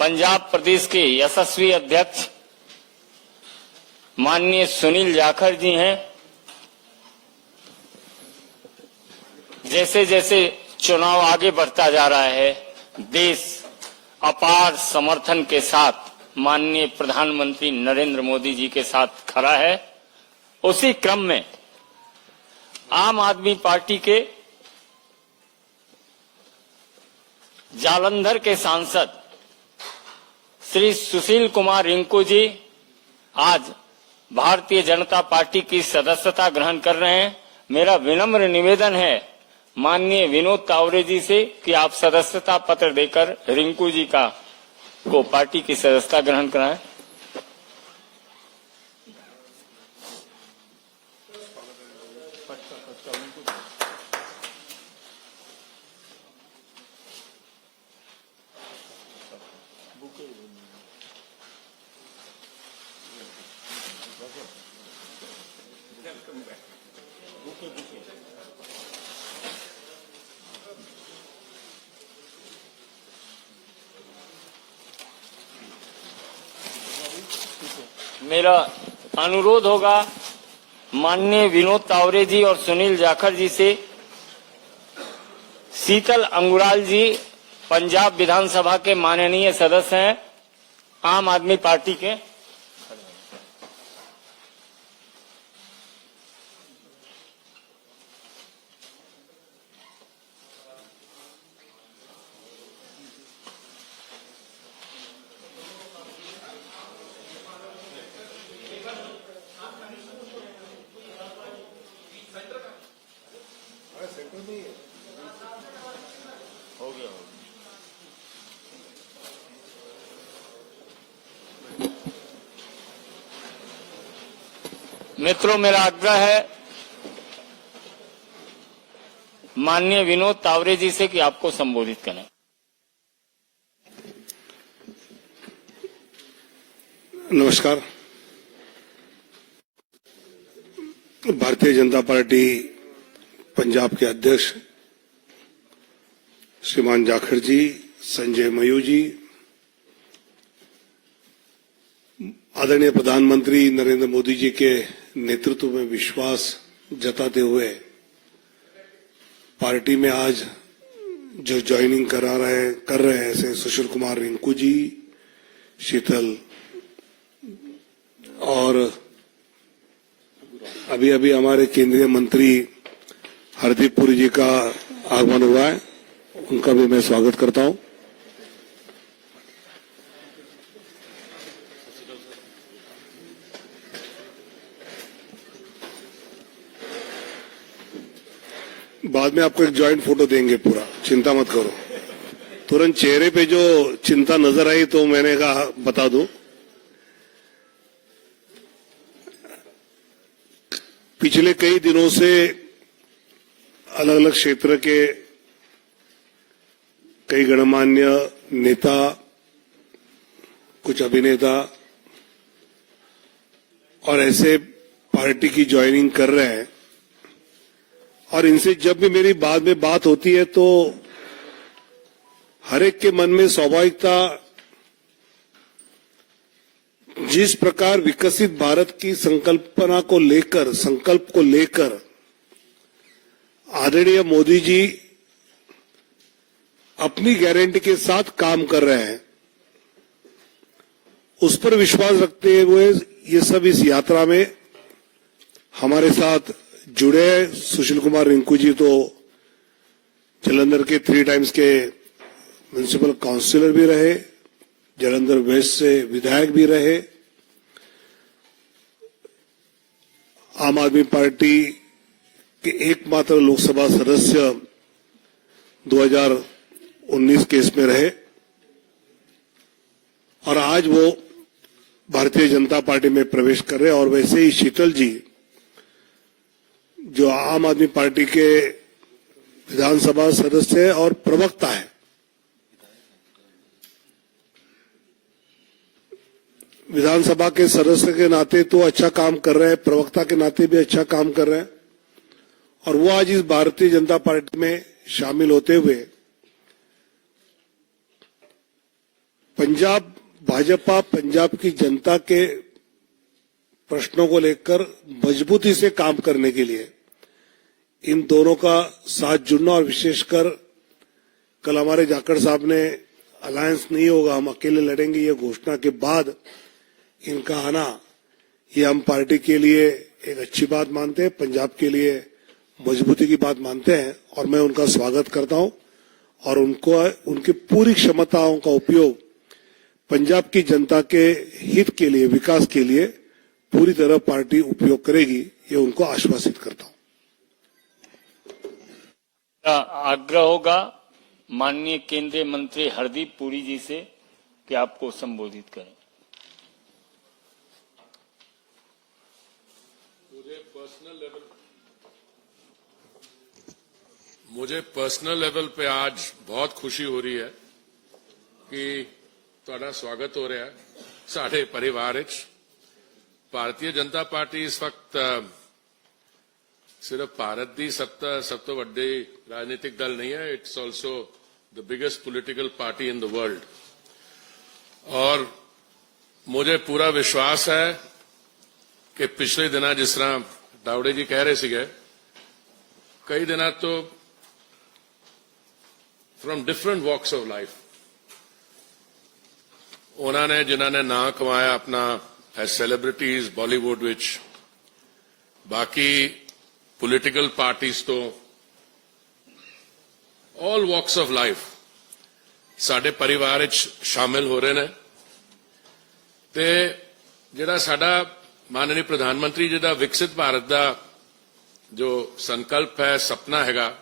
पंजाब प्रदेश के यशस्वी अध्यक्ष माननीय सुनील जाखड़ जी हैं। जैसे जैसे चुनाव आगे बढ़ता जा रहा है, देश अपार समर्थन के साथ माननीय प्रधानमंत्री नरेंद्र मोदी जी के साथ खड़ा है। उसी क्रम में आम आदमी पार्टी के जालंधर के सांसद श्री सुशील कुमार रिंकू जी आज भारतीय जनता पार्टी की सदस्यता ग्रहण कर रहे हैं। मेरा विनम्र निवेदन है माननीय विनोद तावरे जी से कि आप सदस्यता पत्र देकर रिंकू जी को पार्टी की सदस्यता ग्रहण कराएं। मेरा अनुरोध होगा माननीय विनोद तावरे जी और सुनील जाखड़ जी से, शीतल अंगुराल जी पंजाब विधानसभा के माननीय सदस्य हैं आम आदमी पार्टी के। हो गया। मित्रों, मेरा आग्रह है माननीय विनोद तावरे जी से कि आपको संबोधित करें। नमस्कार। भारतीय जनता पार्टी पंजाब के अध्यक्ष श्रीमान जाखड़ जी, संजय मयूर जी, आदरणीय प्रधानमंत्री नरेंद्र मोदी जी के नेतृत्व में विश्वास जताते हुए पार्टी में आज जो ज्वाइनिंग कर रहे हैं ऐसे सुशील कुमार रिंकू जी, शीतल और अभी अभी हमारे केंद्रीय मंत्री हरदीप पुरी जी का आगमन हुआ है, उनका भी मैं स्वागत करता हूं। बाद में आपको एक जॉइंट फोटो देंगे पूरा, चिंता मत करो। तुरंत चेहरे पे जो चिंता नजर आई तो मैंने कहा बता दूं। पिछले कई दिनों से अलग अलग क्षेत्र के कई गणमान्य नेता, कुछ अभिनेता और ऐसे पार्टी की ज्वाइनिंग कर रहे हैं, और इनसे जब भी मेरी बाद में बात होती है तो हर एक के मन में स्वाभाविकता जिस प्रकार विकसित भारत की संकल्प को लेकर आदरणीय मोदी जी अपनी गारंटी के साथ काम कर रहे हैं, उस पर विश्वास रखते हुए ये सब इस यात्रा में हमारे साथ जुड़े हैं। सुशील कुमार रिंकू जी तो जालंधर के 3 टाइम्स के म्युनिसिपल काउंसिलर भी रहे, जालंधर वेस्ट से विधायक भी रहे, आम आदमी पार्टी के एकमात्र लोकसभा सदस्य 2019 के इसमें रहे, और आज वो भारतीय जनता पार्टी में प्रवेश कर रहे हैं। और वैसे ही शीतल जी जो आम आदमी पार्टी के विधानसभा सदस्य है और प्रवक्ता है, विधानसभा के सदस्य के नाते तो अच्छा काम कर रहे हैं, प्रवक्ता के नाते भी अच्छा काम कर रहे हैं, और वो आज इस भारतीय जनता पार्टी में शामिल होते हुए पंजाब भाजपा पंजाब की जनता के प्रश्नों को लेकर मजबूती से काम करने के लिए इन दोनों का साथ जुड़ना, और विशेषकर कल हमारे जाखड़ साहब ने अलायंस नहीं होगा, हम अकेले लड़ेंगे, ये घोषणा के बाद इनका आना, ये हम पार्टी के लिए एक अच्छी बात मानते हैं, पंजाब के लिए मजबूती की बात मानते हैं, और मैं उनका स्वागत करता हूं और उनको उनकी पूरी क्षमताओं का उपयोग पंजाब की जनता के हित के लिए, विकास के लिए पूरी तरह पार्टी उपयोग करेगी, ये उनको आश्वासित करता हूं। आग्रह होगा माननीय केंद्रीय मंत्री हरदीप पुरी जी से कि आपको संबोधित करें। मुझे पर्सनल लेवल पे आज बहुत खुशी हो रही है कि ਤੁਹਾਡਾ स्वागत हो रहा है साढ़े परिवार विच। भारतीय जनता पार्टी इस वक्त सिर्फ भारत की सब तो वड्डी राजनीतिक दल नहीं है, it's also the biggest political party in the world. और मुझे पूरा विश्वास है कि पिछले दिनों जिस तरह दावड़े जी कह रहे थे, कई दिनों तो from different walks of life उन्होंने जिन्होंने ना कमाया अपना एज सेलिब्रिटीज बॉलीवुड विच, बाकी पॉलिटिकल पार्टीज तो ऑल वॉक्स ऑफ लाइफ साडे परिवार विच शामिल हो रहे हैं। ते जिहड़ा साडा माननीय प्रधानमंत्री जी का विकसित भारत का जो संकल्प है, सपना हैगा,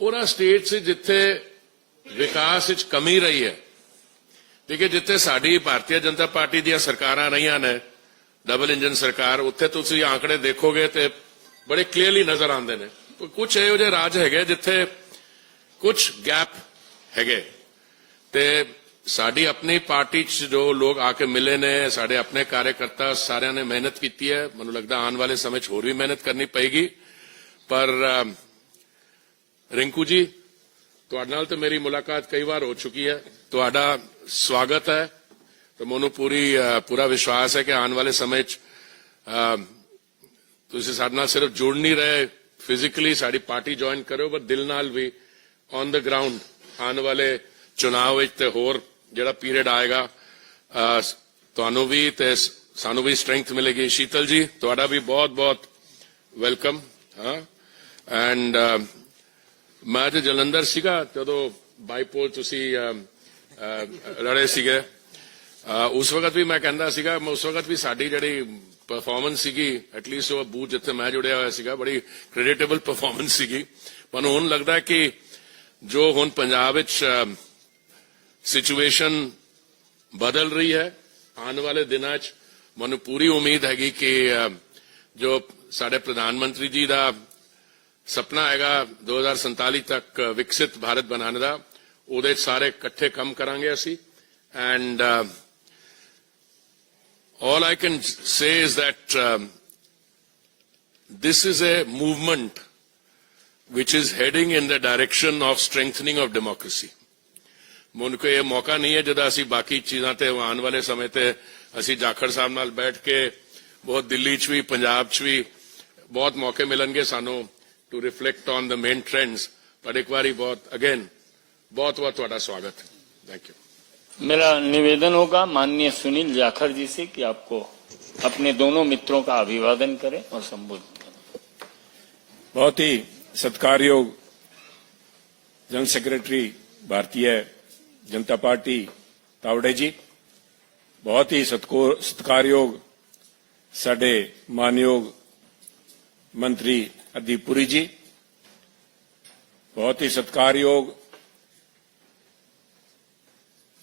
उन्हां स्टेट से जिथे विकास विच कमी रही है, देखिए जिथे साडी भारतीय जनता पार्टी दी सरकारां रहियां ने, डबल इंजन सरकार, उत्थे तुसीं आंकड़े देखोगे तो बड़े क्लीयरली नजर आते हैं। कुछ इहो जिहे राज है जिथे कुछ गैप है, ते साडी अपनी पार्टी च जो लोग आके मिले ने, साडे अपने कार्यकर्ता सारिਆਂ ने मेहनत की है। मैनूं लगदा आने वाले समय होर भी मेहनत करनी पेगी। पर रिंकू जी, तुहाडे नाल तो मेरी मुलाकात कई बार हो चुकी है, तुहाडा स्वागत है। तो मैनूं पूरा विश्वास है कि आने वाले समय तुसीं साडे नाल सिर्फ जुड़ नहीं रहे, फिजिकली साडी पार्टी ज्वाइन करो, पर दिल नाल भी ऑन द ग्राउंड आने वाले चुनाव विच ते होर जिहड़ा पीरियड आएगा, तुहानूं भी ते सानूं भी स्ट्रेंथ मिलेगी। शीतल जी, तुहाडा भी बहुत बहुत वेलकम। हाँ, एंड मैं तो जलंधर सीगा जदों बाईपोल तुसीं लड़े सीगे, उस वक्त भी मैं कहंदा सीगा, उस वक्त भी साडी जिहड़ी परफॉर्मेंस सीगी, एटलीस्ट वो बूथ जिथे मैं जुड़िया होया सीगा, बड़ी क्रेडिटेबल परफॉर्मेंस सीगी। पर हुण लगदा है कि जो हुण पंजाब विच सिचुएशन बदल रही है, आने वाले दिनों च मैनूं पूरी उम्मीद हैगी कि जो साडे प्रधानमंत्री जी का सपना हैगा 2047 तक विकसित भारत बनाने का, उहदे सारे इकट्ठे काम करांगे असीं। And all I can say is that this is a movement which is heading in the direction of strengthening of democracy. मुझको ये मौका नहीं है जदा असी बाकी चीज़ां ते आने वाले समय ते असी जाखड़ साहब नाल बैठ के बहुत दिल्ली च भी पंजाब च भी बहुत मौके मिलणगे सानू to reflect on the main trends. पर एक बारी बहुत अगेन बहुत बहुत तुहाडा स्वागत है। Thank you. मेरा निवेदन होगा माननीय सुनील जाखड़ जी से कि आपको अपने दोनों मित्रों का अभिवादन करें और संबोधित करें। बहुत ही सत्कारयोग general secretary Bharatiya Janata party Tawde जी, बहुत ही सत्कारयोग साडे मानयोग मंत्री हरदीप पुरी जी, बहुत ही सत्कारयोग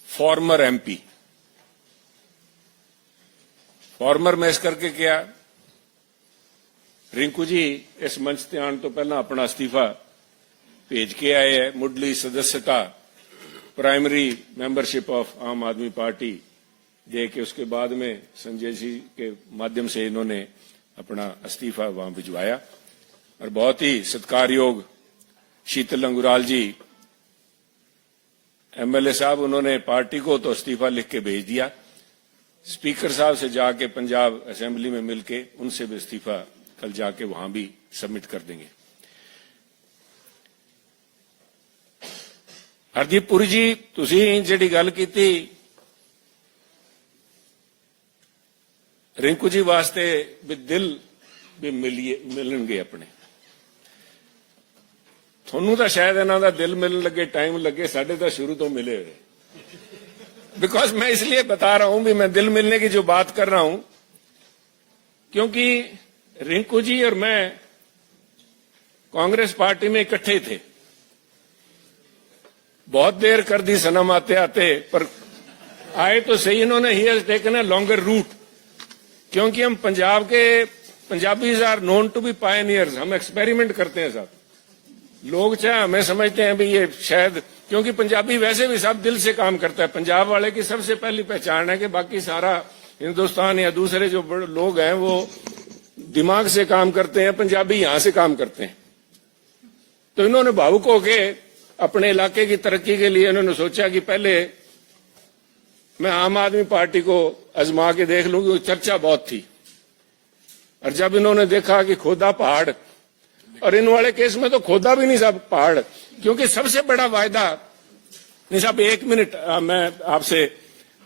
फॉर्मर एमपी। फॉर्मर में इस करके क्या, रिंकू जी इस मंच ते आने तो पहला अपना इस्तीफा भेज के आए हैं। मुढ़ली सदस्यता प्राइमरी मेंबरशिप ऑफ आम आदमी पार्टी दे के उसके बाद में संजय जी के माध्यम से इन्होंने अपना इस्तीफा वहां भिजवाया। और बहुत ही सत्कारयोग शीतल अंगुराल जी, एमएलए साहब उन्होंने पार्टी को तो इस्तीफा लिख के भेज दिया, स्पीकर साहब से जाके पंजाब असेंबली में मिलके उनसे भी इस्तीफा कल जाके वहां भी सबमिट कर देंगे। हरदीप पुरी जी, तुसी जिहड़ी गल कीती रिंकू जी वास्ते भी दिल भी मिलणगे अपने, थोनू तो शायद इन्हां दा दिल मिलन लगे टाइम लगे, साडे तो शुरू तो मिले हुए। बिकॉज मैं इसलिए बता रहा हूं भी मैं दिल मिलने की जो बात कर रहा हूं, क्योंकि रिंकू जी और मैं कांग्रेस पार्टी में इकट्ठे थे, बहुत देर कर दी सनम आते आते, पर आए तो सही इन्होंने। He has taken a longer route, क्योंकि हम पंजाब के Punjabis are known to be pioneers, हम एक्सपेरिमेंट करते हैं साहब। लोग चाहे हमें समझते हैं भी ये शायद, क्योंकि पंजाबी वैसे भी सब दिल से काम करता है। पंजाब वाले की सबसे पहली पहचान है कि बाकी सारा हिंदुस्तान या दूसरे जो बड़े लोग हैं वो दिमाग से काम करते हैं, पंजाबी यहां से काम करते हैं। तो इन्होंने भावुक होके अपने इलाके की तरक्की के लिए इन्होंने सोचा कि पहले मैं आम आदमी पार्टी को आजमा के देख लूं, क्योंकि चर्चा बहुत थी। और जब इन्होंने देखा कि खोदा पहाड़, और इन वाले केस में तो खोदा भी नहीं साहब पहाड़, क्योंकि सबसे बड़ा वायदा नहीं साहब। 1 मिनट मैं आपसे,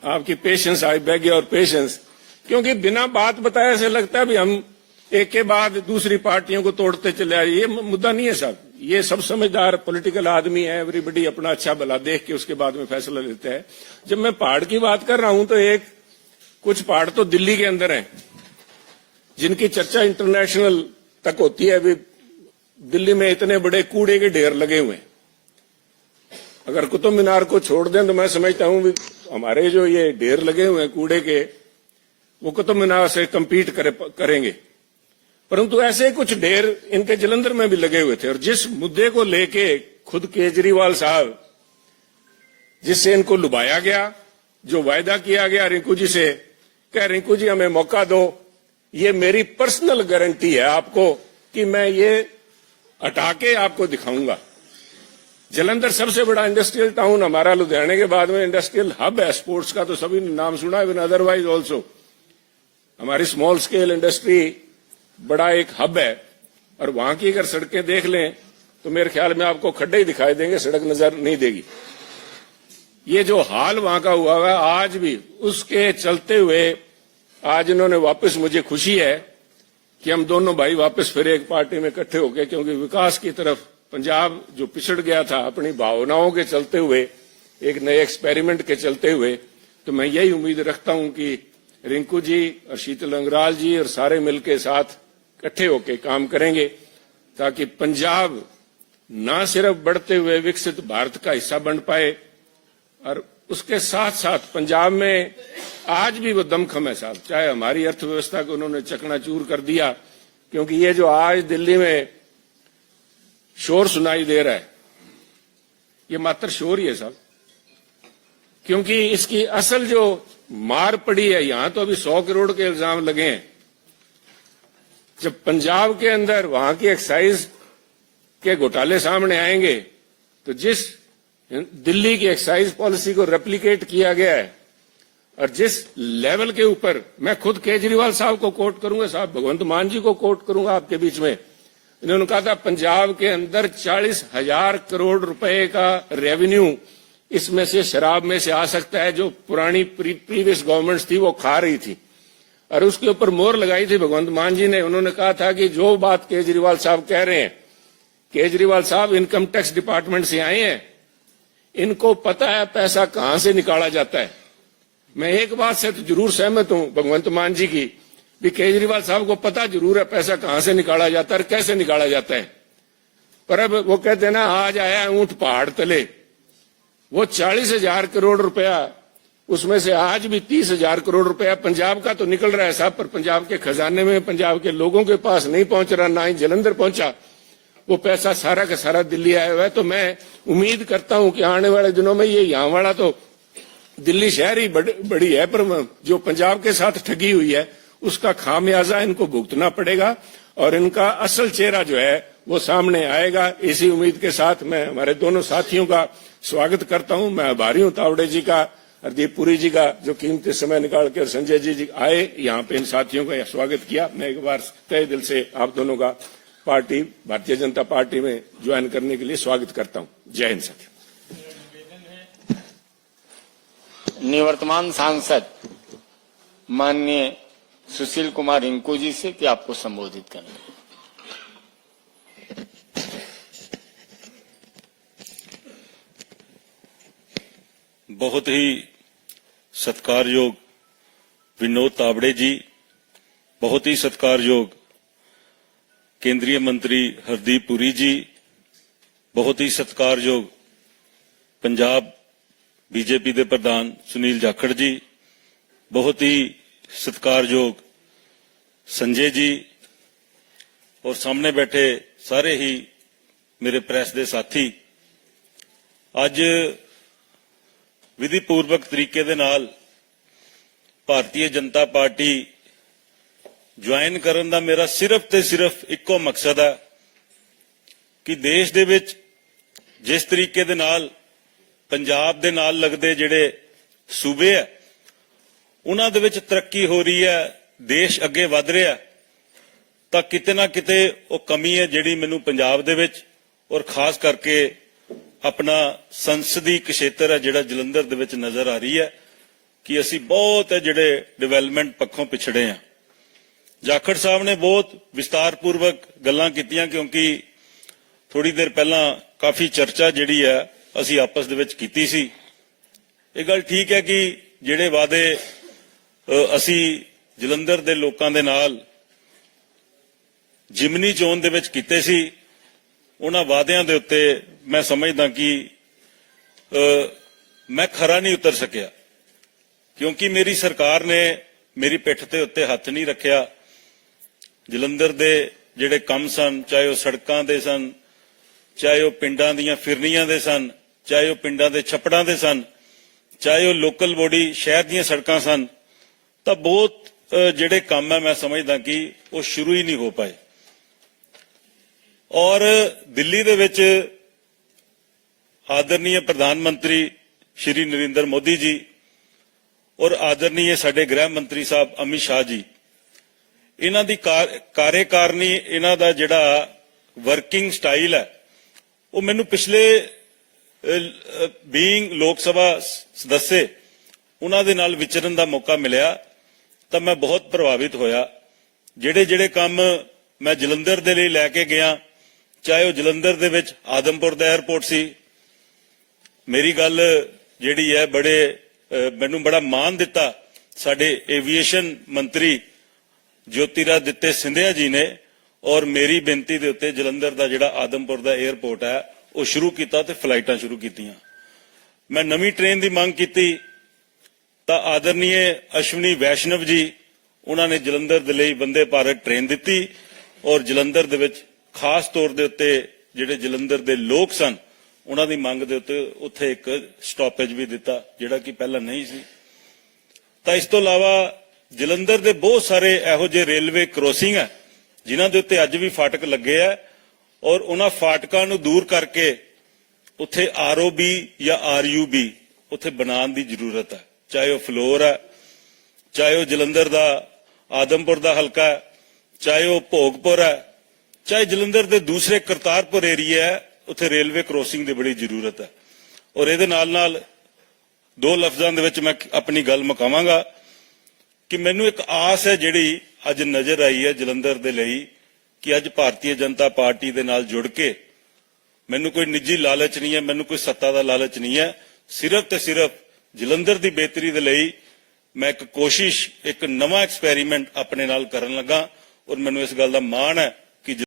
आपकी patience, I beg your patience, क्योंकि बिना बात बताए ऐसे लगता है भी हम एक के बाद दूसरी पार्टियों को तोड़ते चले आए। ये मुद्दा नहीं है साहब, ये सब समझदार पॉलिटिकल आदमी है, एवरीबडी अपना अच्छा भला देख के उसके बाद में फैसला लेते हैं। जब मैं पहाड़ की बात कर रहा हूं तो कुछ पहाड़ तो दिल्ली के अंदर हैं, जिनकी चर्चा इंटरनेशनल तक होती है। अभी दिल्ली में इतने बड़े कूड़े के ढेर लगे हुए हैं, अगर कुतुब मीनार को छोड़ दें तो मैं समझता हूं हमारे जो ये ढेर लगे हुए हैं कूड़े के, वो कुतुब मीनार से कम्पीट करेंगे। परंतु ऐसे कुछ ढेर इनके जलंधर में भी लगे हुए थे। और जिस मुद्दे को लेके खुद केजरीवाल साहब, जिससे इनको लुभाया गया, जो वायदा किया गया रिंकू जी से, कह रिंकू जी हमें मौका दो, ये मेरी पर्सनल गारंटी है आपको कि मैं ये हटा के आपको दिखाऊंगा। जलंधर सबसे बड़ा इंडस्ट्रियल टाउन हमारा, लुधियाने के बाद में इंडस्ट्रियल हब है स्पोर्ट्स का, तो सभी ने नाम सुना है, अदरवाइज ऑल्सो हमारी स्मॉल स्केल इंडस्ट्री बड़ा एक हब है। और वहां की अगर सड़कें देख लें तो मेरे ख्याल में आपको खड्डे ही दिखाई देंगे, सड़क नजर नहीं देगी। ये जो हाल वहां का हुआ है आज भी, उसके चलते हुए आज इन्होंने वापस, मुझे खुशी है कि हम दोनों भाई वापस फिर एक पार्टी में इकट्ठे हो गए, क्योंकि विकास की तरफ पंजाब जो पिछड़ गया था अपनी भावनाओं के चलते हुए, एक नए एक्सपेरिमेंट के चलते हुए, तो मैं यही उम्मीद रखता हूं कि रिंकू जी और शीतल अंगराल जी और सारे मिलकर साथ इकट्ठे होकर काम करेंगे, ताकि पंजाब न सिर्फ बढ़ते हुए विकसित भारत का हिस्सा बन पाए, और उसके साथ साथ पंजाब में आज भी वो दमखम है साहब। चाहे हमारी अर्थव्यवस्था को उन्होंने चकनाचूर कर दिया, क्योंकि ये जो आज दिल्ली में शोर सुनाई दे रहा है, ये मात्र शोर ही है साहब, क्योंकि इसकी असल जो मार पड़ी है, यहां तो अभी 100 करोड़ के इल्जाम लगे हैं। जब पंजाब के अंदर वहां की एक्साइज के घोटाले सामने आएंगे, तो जिस दिल्ली की एक्साइज पॉलिसी को रेप्लिकेट किया गया है, और जिस लेवल के ऊपर, मैं खुद केजरीवाल साहब को कोट करूंगा साहब, भगवंत मान जी को कोट करूंगा आपके बीच में, इन्होंने कहा था पंजाब के अंदर 40,000 करोड़ रुपए का रेवेन्यू इसमें से शराब में से आ सकता है, जो पुरानी प्रीवियस गवर्नमेंट्स थी वो खा रही थी। और उसके ऊपर मोहर लगाई थी भगवंत मान जी ने। उन्होंने कहा था कि जो बात केजरीवाल साहब कह रहे हैं, केजरीवाल साहब इनकम टैक्स डिपार्टमेंट से आए हैं, इनको पता है पैसा कहां से निकाला जाता है। मैं एक बात से तो जरूर सहमत हूं भगवंत मान जी की, भी केजरीवाल साहब को पता जरूर है पैसा कहां से निकाला जाता है और कैसे निकाला जाता है। पर अब वो कहते हैं ना, आज आया ऊंट पहाड़ तले, वो 40,000 करोड़ रुपया, उसमें से आज भी 30,000 करोड़ रुपया पंजाब का तो निकल रहा है साहब, पर पंजाब के खजाने में, पंजाब के लोगों के पास नहीं पहुंच रहा, ना ही जलंधर पहुंचा। वो पैसा सारा का सारा दिल्ली आया हुआ है। तो मैं उम्मीद करता हूं कि आने वाले दिनों में ये यहां वाला तो दिल्ली शहर ही बड़ी है, पर जो पंजाब के साथ ठगी हुई है उसका खामियाजा इनको भुगतना पड़ेगा, और इनका असल चेहरा जो है वो सामने आएगा। इसी उम्मीद के साथ मैं हमारे दोनों साथियों का स्वागत करता हूं। मैं आभारी हूं तावड़े जी का, हरदीप पुरी जी का, जो कीमती समय निकाल कर संजय जी आए यहाँ पे इन साथियों का स्वागत किया। मैं एक बार तहे दिल से आप दोनों का पार्टी भारतीय जनता पार्टी में ज्वाइन करने के लिए स्वागत करता हूं। जय हिंद साथियों। निवर्तमान सांसद माननीय सुशील कुमार रिंकू जी से कि आपको संबोधित करें। बहुत ही सत्कारयोग विनोद तावड़े जी, बहुत ही सत्कारयोग केंद्रीय मंत्री हरदीप पुरी जी, बहुत ही सत्कारयोग पंजाब बीजेपी के प्रधान सुनील जाखड़ जी, बहुत ही सत्कारयोग संजय जी और सामने बैठे सारे ही मेरे प्रेस के साथी। अज विधिपूर्वक तरीके दे नाल भारतीय जनता पार्टी ज्वाइन करन दा मेरा सिर्फ ते सिर्फ इक्को मकसद है कि देश दे विच जिस तरीके दे नाल पंजाब दे नाल लगदे जिहड़े सूबे है उन्हां दे विच तरक्की हो रही है, देश अगे वध रहा, तां किते ना किते वो कमी है जिहड़ी मैनूं पंजाब दे विच और खास करके अपना संसदी क्षेत्र है जिहड़ा जलंधर दे विच नज़र आ रही है कि असी बहुत है जिहड़े डिवेलपमेंट पक्षों पिछड़े हैं। जाखड़ साहब ने बहुत विस्तारपूर्वक गल्लां कीतियां क्योंकि थोड़ी देर पहला काफ़ी चर्चा जिहड़ी है असी आपस दे विच कीती सी। ये गल ठीक है कि जिहड़े वादे असी जलंधर दे लोकां दे नाल जिमनी चोण दे विच कीते सी, उन्हां वादियां दे उत्ते मैं समझदा कि मैं खरा नहीं उतर सकिया क्योंकि मेरी सरकार ने मेरी पिठ ते उत्ते हथ नहीं रखिया। जलंधर दे जिहड़े काम सन, चाहे वो सड़कां दे सन, चाहे वो पिंडां दीयां फिरनियां दे सन, चाहे वो पिंडां दे छप्पड़ां दे सन, चाहे वो लोकल बॉडी शहर दीयां सड़कां सन, तां बहुत जिहड़े काम है मैं समझदा कि वो शुरू ही नहीं हो पाए। और दिल्ली दे विच आदरणीय प्रधानमंत्री श्री नरेंद्र मोदी जी और आदरणीय साडे गृह मंत्री साहब अमित शाह जी, इन्हां दी कार्यकारिणी, इन्हां दा जिहड़ा वर्किंग स्टाइल है वो मैनूं पिछले बीइंग लोक सभा सदस्य उन्हां दे नाल विचरण दा मौका मिलिया तां मैं बहुत प्रभावित होया। जिहड़े जिहड़े काम मैं जलंधर दे लई लैके गया, चाहे वो जलंधर दे विच आदमपुर दा एयरपोर्ट सी, मेरी गल जिहड़ी है बड़े मैनूं बड़ा मान दिता साडे एविएशन मंत्री ज्योतिरादित्य सिंधिया जी ने, और मेरी बेनती दे उत्ते जलंधर दा जिहड़ा आदमपुर दा एयरपोर्ट है वो शुरू किया ते फ्लाइटां शुरू कीतियां। मैं नवीं ट्रेन की मांग की तां आदरणीय अश्विनी वैष्णव जी उन्होंने जलंधर दे लई वंदे भारत ट्रेन दी और जलंधर दे विच खास तौर दे उत्ते जिहड़े जलंधर दे लोग सन उन्हां दी मंग दे उत्ते उत्थे एक स्टॉपेज भी दिता जिहड़ा कि पहला नहीं सी। तां इस तों इलावा जलंधर दे बहुत सारे इहो जिहे रेलवे क्रॉसिंग है जिन्हां दे उत्ते अज भी फाटक लगे है और उन्हां फाटकां नूं दूर करके उत्थे ROB या RUB उत्थे बनाउण दी जरूरत है, चाहे वो फ्लोर है, चाहे वो जलंधर दा आदमपुर दा हलका है, चाहे वो भोगपुर है, चाहे जलंधर दे दूसरे करतारपुर एरिया है, उत्थे रेलवे क्रॉसिंग की बड़ी जरूरत है। और इहदे नाल नाल दो लफ्जां दे विच मैं अपनी गल मुकावांगा कि मैनूं एक आस है जिहड़ी अज नज़र आई है जलंधर दे लई कि अज भारतीय जनता पार्टी दे नाल जुड़ के, मैनूं कोई निजी लालच नहीं है, मैनूं कोई सत्ता दा लालच नहीं है, सिर्फ ते सिर्फ जलंधर दी बेहतरी दे लई मैं एक कोशिश, एक नवां एक्सपेरीमेंट अपने नाल करन लगा और मैनूं इस गल दा माण है